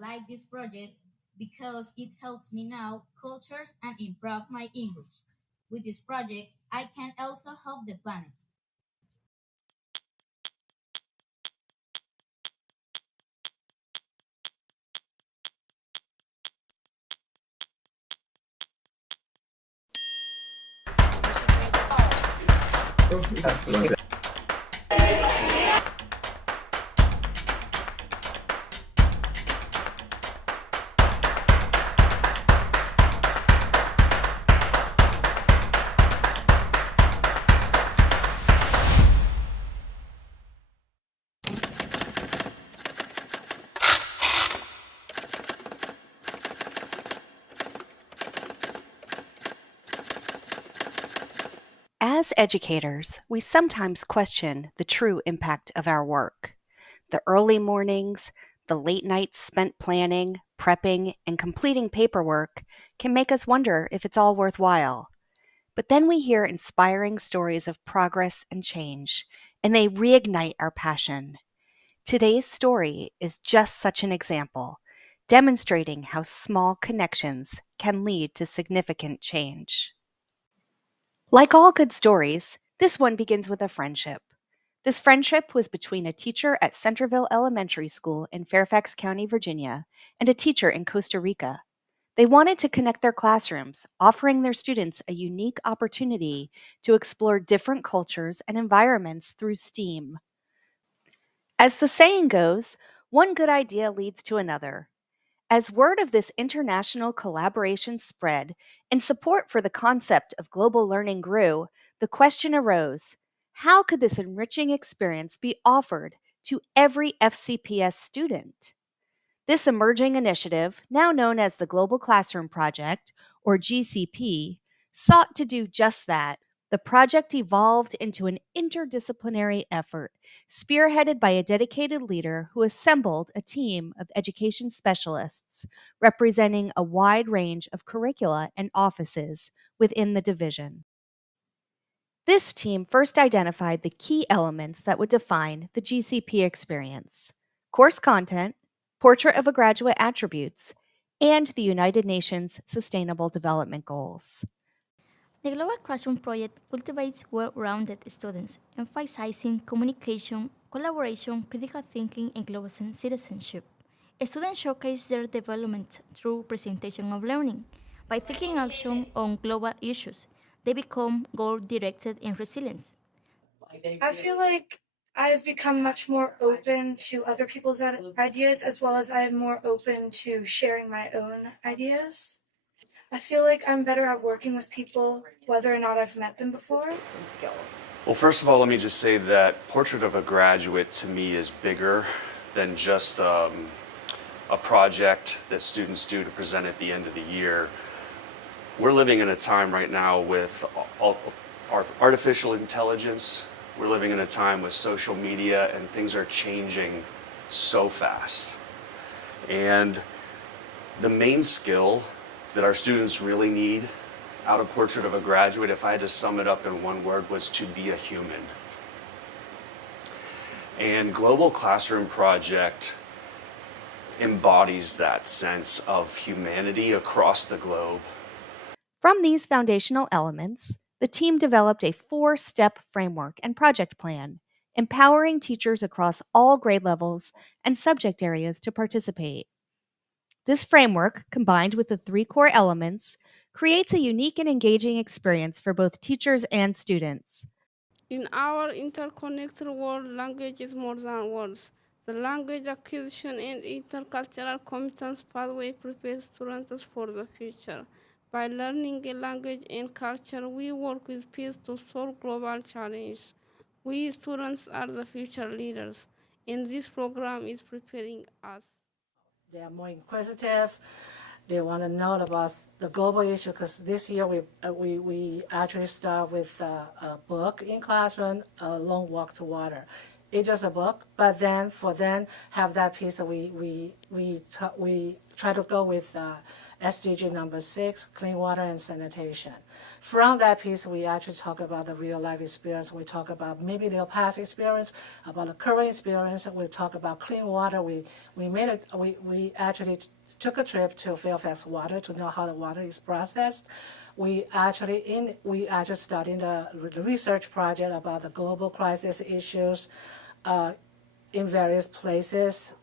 like this project because it helps me know cultures and improve my English. With this project, I can also help the planet. As educators, we sometimes question the true impact of our work. The early mornings, the late nights spent planning, prepping, and completing paperwork can make us wonder if it's all worthwhile. But then we hear inspiring stories of progress and change, and they reignite our passion. Today's story is just such an example, demonstrating how small connections can lead to significant change. Like all good stories, this one begins with a friendship. This friendship was between a teacher at Centerville Elementary School in Fairfax County, Virginia, and a teacher in Costa Rica. They wanted to connect their classrooms, offering their students a unique opportunity to explore different cultures and environments through STEAM. As the saying goes, one good idea leads to another. As word of this international collaboration spread and support for the concept of global learning grew, the question arose, how could this enriching experience be offered to every FCPS student? This emerging initiative, now known as the Global Classroom Project, or GCP, sought to do just that. The project evolved into an interdisciplinary effort, spearheaded by a dedicated leader who assembled a team of education specialists representing a wide range of curricula and offices within the division. This team first identified the key elements that would define the GCP experience: course content, portrait of a graduate attributes, and the United Nations Sustainable Development Goals. The Global Classroom Project cultivates well-rounded students, emphasizing communication, collaboration, critical thinking, and global citizenship. Students showcase their development through presentation of learning. By taking action on global issues, they become goal-directed and resilient. I feel like I've become much more open to other people's ideas as well as I'm more open to sharing my own ideas. I feel like I'm better at working with people whether or not I've met them before. Well, first of all, let me just say that Portrait of a Graduate to me is bigger than just a project that students do to present at the end of the year. We're living in a time right now with artificial intelligence. We're living in a time with social media, and things are changing so fast. And the main skill that our students really need out of Portrait of a Graduate, if I had to sum it up in one word, was to be a human. And Global Classroom Project embodies that sense of humanity across the globe. From these foundational elements, the team developed a 4-step framework and project plan, empowering teachers across all grade levels and subject areas to participate. This framework, combined with the 3 core elements, creates a unique and engaging experience for both teachers and students. In our interconnected world, language is more than words. The language acquisition and intercultural competence pathway prepares students for the future. By learning a language and culture, we work with peers to solve global challenges. We students are the future leaders, and this program is preparing us. They are more inquisitive. They want to know about the global issue because this year we actually start with a book in classroom, A Long Walk to Water. it's just a book. But then have that piece, we try to go with SDG number 6, clean water and sanitation. From that piece, we actually talk about the real life experience. We talk about maybe their past experience, about the current experience. We talk about clean water. We actually took a trip to Fairfax Water to know how the water is processed. We actually started the research project about the global crisis issues in various places,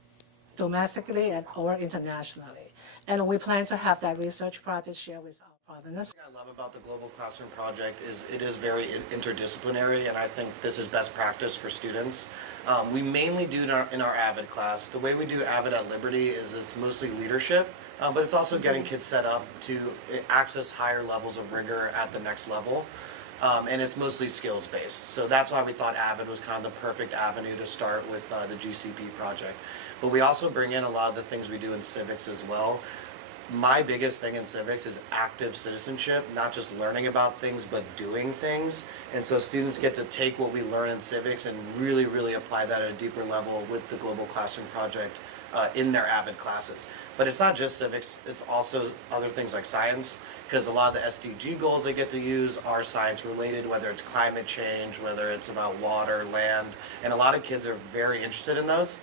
domestically and or internationally. And we plan to have that research project share with our partners. What I love about the Global Classroom Project is it is very interdisciplinary, and I think this is best practice for students. We mainly do in our AVID class. The way we do AVID at Liberty is it's mostly leadership, but it's also getting kids set up to access higher levels of rigor at the next level. And it's mostly skills based. So that's why we thought AVID was kind of the perfect avenue to start with the GCP project. But we also bring in a lot of the things we do in civics as well. My biggest thing in civics is active citizenship, not just learning about things, but doing things. And so students get to take what we learn in civics and really, really apply that at a deeper level with the Global Classroom Project in their AVID classes. But it's not just civics, it's also other things like science, because a lot of the SDG goals they get to use are science related, whether it's climate change, whether it's about water, land, and a lot of kids are very interested in those.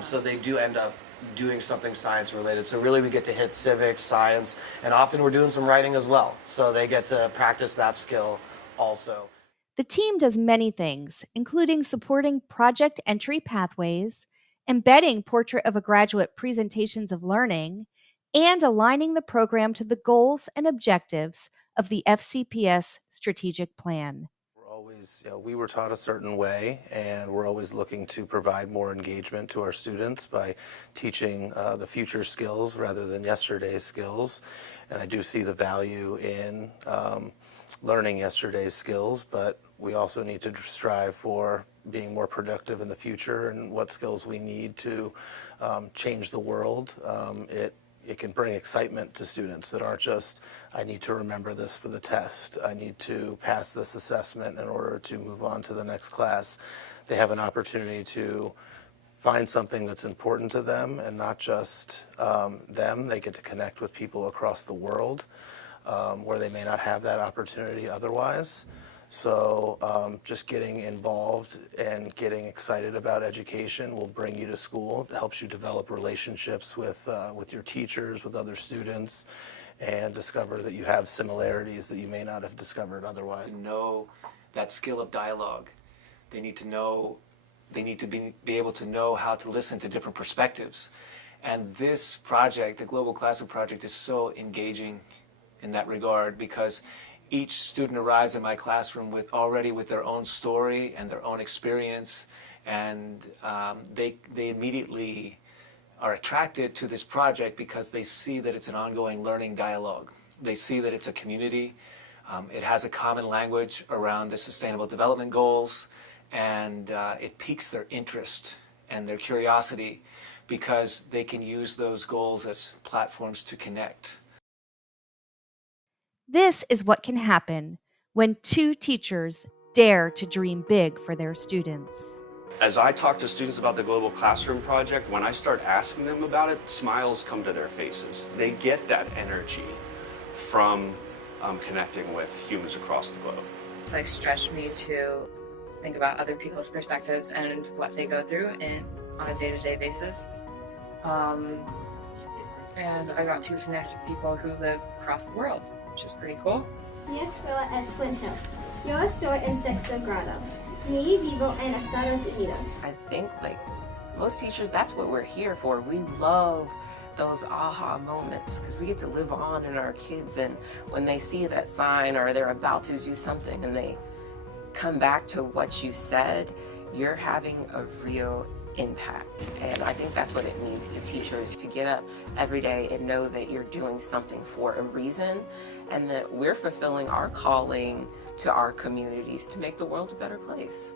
So they do end up doing something science related. So really we get to hit civics, science, and often we're doing some writing as well. So they get to practice that skill also. The team does many things, including supporting project entry pathways, embedding Portrait of a Graduate presentations of learning, and aligning the program to the goals and objectives of the FCPS strategic plan. We were taught a certain way, and we're always looking to provide more engagement to our students by teaching the future skills rather than yesterday's skills. And I do see the value in learning yesterday's skills, but we also need to strive for being more productive in the future and what skills we need to change the world. It can bring excitement to students that aren't just, I need to remember this for the test, I need to pass this assessment in order to move on to the next class. They have an opportunity to find something that's important to them, and not just them. They get to connect with people across the world where they may not have that opportunity otherwise. So just getting involved and getting excited about education will bring you to school. It helps you develop relationships with your teachers, with other students, and discover that you have similarities that you may not have discovered otherwise. Know that skill of dialogue. They need to be able to know how to listen to different perspectives. And this project, the Global Classroom Project, is so engaging in that regard, because each student arrives in my classroom with their own story and their own experience, and they immediately are attracted to this project because they see that it's an ongoing learning dialogue. They see that it's a community. It has a common language around the Sustainable Development Goals, and it piques their interest and their curiosity because they can use those goals as platforms to connect. This is what can happen when two teachers dare to dream big for their students. As I talk to students about the Global Classroom Project, when I start asking them about it, smiles come to their faces. They get that energy from connecting with humans across the globe. It's stretched me to think about other people's perspectives and what they go through on a day-to-day basis. And I got to connect with people who live across the world, which is pretty cool. Mi escuela es Flint Hill. Yo estoy en sexto grado. Mi vivo en Estados Unidos. I think most teachers, that's what we're here for. We love those aha moments because we get to live on in our kids, and when they see that sign or they're about to do something and they come back to what you said, you're having a real impact. And I think that's what it means to teachers, to get up every day and know that you're doing something for a reason and that we're fulfilling our calling to our communities to make the world a better place.